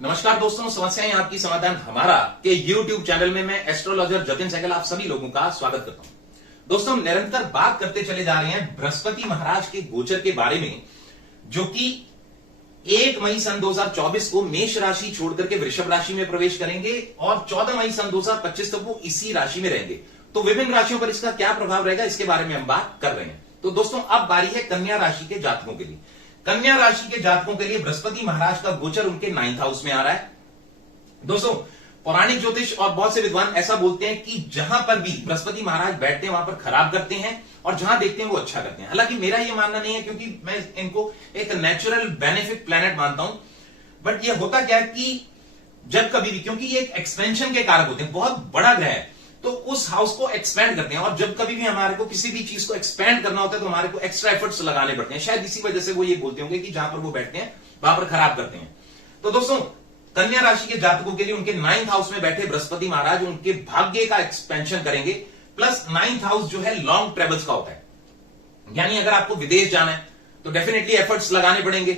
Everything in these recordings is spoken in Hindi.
नमस्कार दोस्तों, समस्याएं आपकी समाधान हमारा के YouTube चैनल में मैं एस्ट्रोलॉजर जतिन सहगल आप सभी लोगों का स्वागत करता हूं। दोस्तों, निरंतर बात करते चले जा रहे हैं बृहस्पति महाराज के गोचर के बारे में, जो कि 1 मई सन 2024 को मेष राशि छोड़कर के वृषभ राशि में प्रवेश करेंगे और 14 मई सन 2025 तक वो इसी राशि में रहेंगे। तो विभिन्न राशियों पर इसका क्या प्रभाव रहेगा, इसके बारे में हम बात कर रहे हैं। तो दोस्तों, अब बारी है कन्या राशि के जातकों के लिए। कन्या राशि के जातकों के लिए बृहस्पति महाराज का गोचर उनके 9th हाउस में आ रहा है। दोस्तों, पौराणिक ज्योतिष और बहुत से विद्वान ऐसा बोलते हैं कि जहां पर भी बृहस्पति महाराज बैठते हैं वहां पर खराब करते हैं और जहां देखते हैं वो अच्छा करते हैं। हालांकि मेरा ये मानना नहीं है, क्योंकि मैं इनको एक नेचुरल बेनिफिट प्लैनेट मानता हूं। बट ये होता क्या है कि जब कभी भी, क्योंकि ये एक एक्सपेंशन के कारक होते हैं, बहुत बड़ा ग्रह है, तो उस हाउस को एक्सपेंड करते हैं। और जब कभी भी हमारे को किसी भी चीज को एक्सपेंड करना होता है तो हमारे को एक्स्ट्रा एफर्ट्स लगाने पड़ते हैं। शायद इसी वजह से वो ये बोलते होंगे कि जहां पर वो बैठते हैं वहां पर खराब करते हैं। तो दोस्तों, कन्या राशि के जातकों के लिए उनके 9th हाउस में बैठे बृहस्पति महाराज उनके भाग्य का एक्सपेंशन करेंगे। प्लस 9th हाउस जो है लॉन्ग ट्रेवल्स का होता है, यानी अगर आपको विदेश जाना है तो डेफिनेटली एफर्ट्स लगाने पड़ेंगे।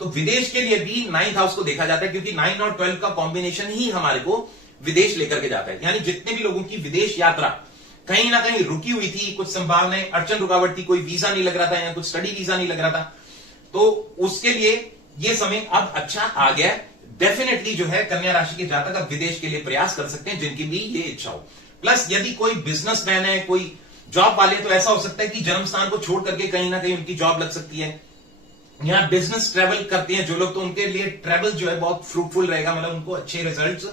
तो विदेश के लिए भी 9th हाउस को देखा जाता है, क्योंकि 9 और 12 का कॉम्बिनेशन ही हमारे को विदेश लेकर के जाता है। यानी जितने भी लोगों की विदेश यात्रा कहीं ना कहीं रुकी हुई थी, कुछ संभावनाएं, अड़चन रुकावट थी, कोई वीजा नहीं लग रहा था या कुछ स्टडी वीजा नहीं लग रहा था, तो उसके लिए ये समय अब अच्छा आ गया। डेफिनेटली जो है कन्या राशि के जातक अब विदेश के लिए प्रयास कर सकते हैं, जिनकी भी ये इच्छा हो। प्लस यदि कोई बिजनेसमैन है, कोई जॉब वाले, तो ऐसा हो सकता है कि जन्म स्थान को छोड़ करके कहीं ना कहीं उनकी जॉब लग सकती है। यहां बिजनेस ट्रेवल करते हैं जो लोग, तो उनके लिए ट्रेवल जो है बहुत फ्रूटफुल रहेगा, मतलब उनको अच्छे रिजल्ट्स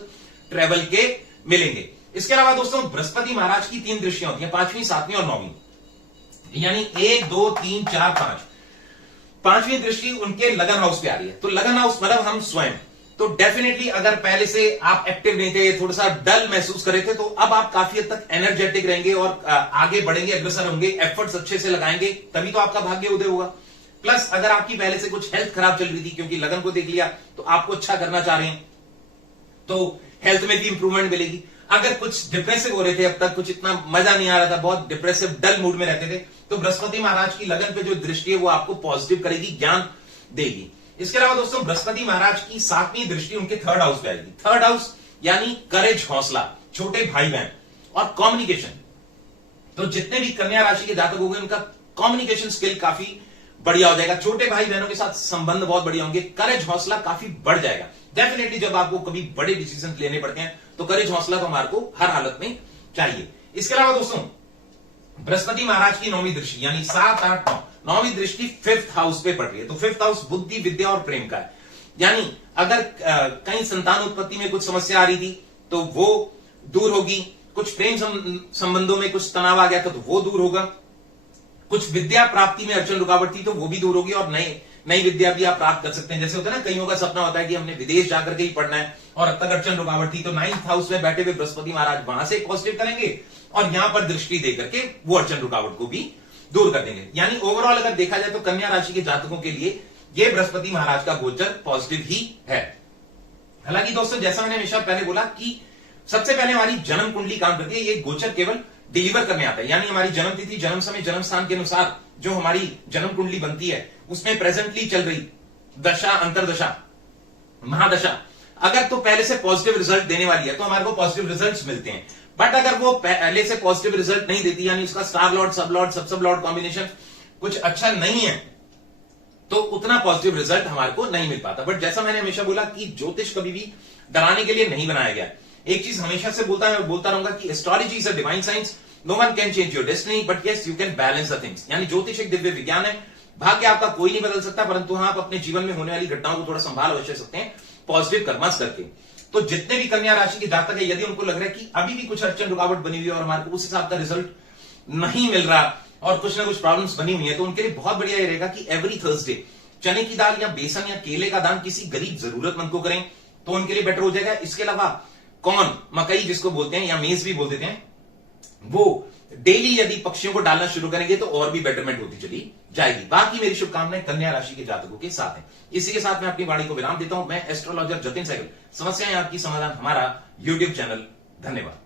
ट्रेवल के मिलेंगे। इसके अलावा दोस्तों, बृहस्पति महाराज की 3 दृष्टियां होती हैं, 5वीं, 7वीं और 9वीं, यानी 1, 2, 3, 4, 5। 5वीं दृष्टि उनके लगन हाउस पे आ रही है। तो लगन हाउस मतलब हम स्वयं। तो डेफिनेटली अगर पहले से आप एक्टिव नहीं थे, थोड़ा सा डल महसूस कर रहे थे, तो अब आप काफी हद तक एनर्जेटिक रहेंगे और आगे बढ़ेंगे, अग्रसर होंगे, एफर्ट्स अच्छे से लगाएंगे, तभी तो आपका भाग्य उदय होगा। प्लस अगर आपकी पहले से कुछ हेल्थ खराब चल रही थी, क्योंकि लगन को देख लिया तो आपको अच्छा करना चाह रहे हैं, तो हेल्थ में भी इंप्रूवमेंट मिलेगी। अगर कुछ डिप्रेसिव हो रहे थे, अब तक कुछ इतना मजा नहीं आ रहा था, बहुत डिप्रेसिव डल मूड में रहते थे, तो बृहस्पति महाराज की लगन पे जो दृष्टि है वो आपको पॉजिटिव करेगी, ज्ञान देगी। इसके अलावा दोस्तों, बृहस्पति महाराज की 7वीं दृष्टि उनके 3rd हाउस पे आएगी। 3rd हाउस यानी करेज, हौसला, छोटे भाई बहन और कम्युनिकेशन। तो जितने भी कन्या राशि के जातक होंगे उनका कम्युनिकेशन स्किल काफी बढ़िया हो जाएगा, छोटे भाई बहनों के साथ संबंध बहुत बढ़िया होंगे, करेज, हौसला काफी बढ़ जाएगा। डेफिनेटली जब आपको कभी बड़े डिसीजन लेने पड़ते हैं तो करेज, हौसला तो हमारे को हर हालत में चाहिए। इसके अलावा दोस्तों, बृहस्पति महाराज की 9वीं दृष्टि यानी 7, 8, 9, 9वीं दृष्टि 5th हाउस पे पड़ रही है। तो 5th हाउस बुद्धि, विद्या और प्रेम का है। यानी अगर कहीं संतान उत्पत्ति में कुछ समस्या आ रही थी तो वो दूर होगी, कुछ प्रेम संबंधों में कुछ तनाव आ गया था तो वो दूर होगा, कुछ विद्या प्राप्ति में अड़चन रुकावट थी तो वो भी दूर होगी और नई विद्या भी आप प्राप्त कर सकते हैं। जैसे होता है ना, कईयों का सपना होता है कि हमने विदेश जाकर के ही पढ़ना है और अब तक अड़चन रुकावट थी, तो 9th हाउस में बैठे हुए बृहस्पति महाराज वहां से पॉजिटिव करेंगे और यहां पर दृष्टि देकर के वो अड़चन रुकावट को भी दूर कर देंगे। यानी ओवरऑल अगर देखा जाए तो कन्या राशि के जातकों के लिए ये बृहस्पति महाराज का गोचर पॉजिटिव ही है। हालांकि दोस्तों, जैसा मैंने हमेशा पहले बोला कि सबसे पहले हमारी जन्म कुंडली काम करती है, ये गोचर केवल डिलीवर करने आता है। यानी हमारी जन्म तिथि, जन्म समय, जन्म स्थान के अनुसार जो हमारी जन्म कुंडली बनती है उसमें प्रेजेंटली चल रही दशा, अंतरदशा, महादशा अगर तो पहले से पॉजिटिव रिजल्ट देने वाली है तो हमारे को पॉजिटिव रिजल्ट्स मिलते हैं। बट अगर वो पहले से पॉजिटिव रिजल्ट नहीं देती, यानी उसका स्टार लॉर्ड, सब लॉर्ड, सब लॉर्ड कॉम्बिनेशन कुछ अच्छा नहीं है, तो उतना पॉजिटिव रिजल्ट हमारे को नहीं मिल पाता। बट जैसा मैंने हमेशा बोला कि ज्योतिष कभी भी डराने के लिए नहीं बनाया गया। एक चीज हमेशा से बोलता रहूंगा कि astrology is a divine science, no one can change your destiny but yes you can balance the things. यानी ज्योतिष एक दिव्य विज्ञान है, भाग्य आपका कोई नहीं बदल सकता, परंतु हाँ आप अपने जीवन में होने वाली घटनाओं को थोड़ा संभाल अवश्य सकते हैं पॉजिटिव कर्मस करके। तो जितने भी कन्या राशि के जातक है, यदि उनको लग रहा है कि अभी भी कुछ अड़चन रुकावट बनी हुई है और हमारे को उस हिसाब का रिजल्ट नहीं मिल रहा और कुछ ना कुछ प्रॉब्लम्स बनी हुई है, तो उनके लिए बहुत बढ़िया ये रहेगा कि एवरी थर्सडे चने की दाल या बेसन या केले का दान किसी गरीब जरूरतमंद को करें, तो उनके लिए बेटर हो जाएगा। इसके अलावा कॉर्न, मकई जिसको बोलते हैं या मेज भी बोल देते हैं, वो डेली यदि पक्षियों को डालना शुरू करेंगे तो और भी बेटरमेंट होती चली जाएगी। बाकी मेरी शुभकामनाएं कन्या राशि के जातकों के साथ है। इसी के साथ मैं अपनी वाणी को विराम देता हूं। मैं एस्ट्रोलॉजर जतिन सहगल, समस्याएं आपकी, समाधान हमारा, YouTube चैनल। धन्यवाद।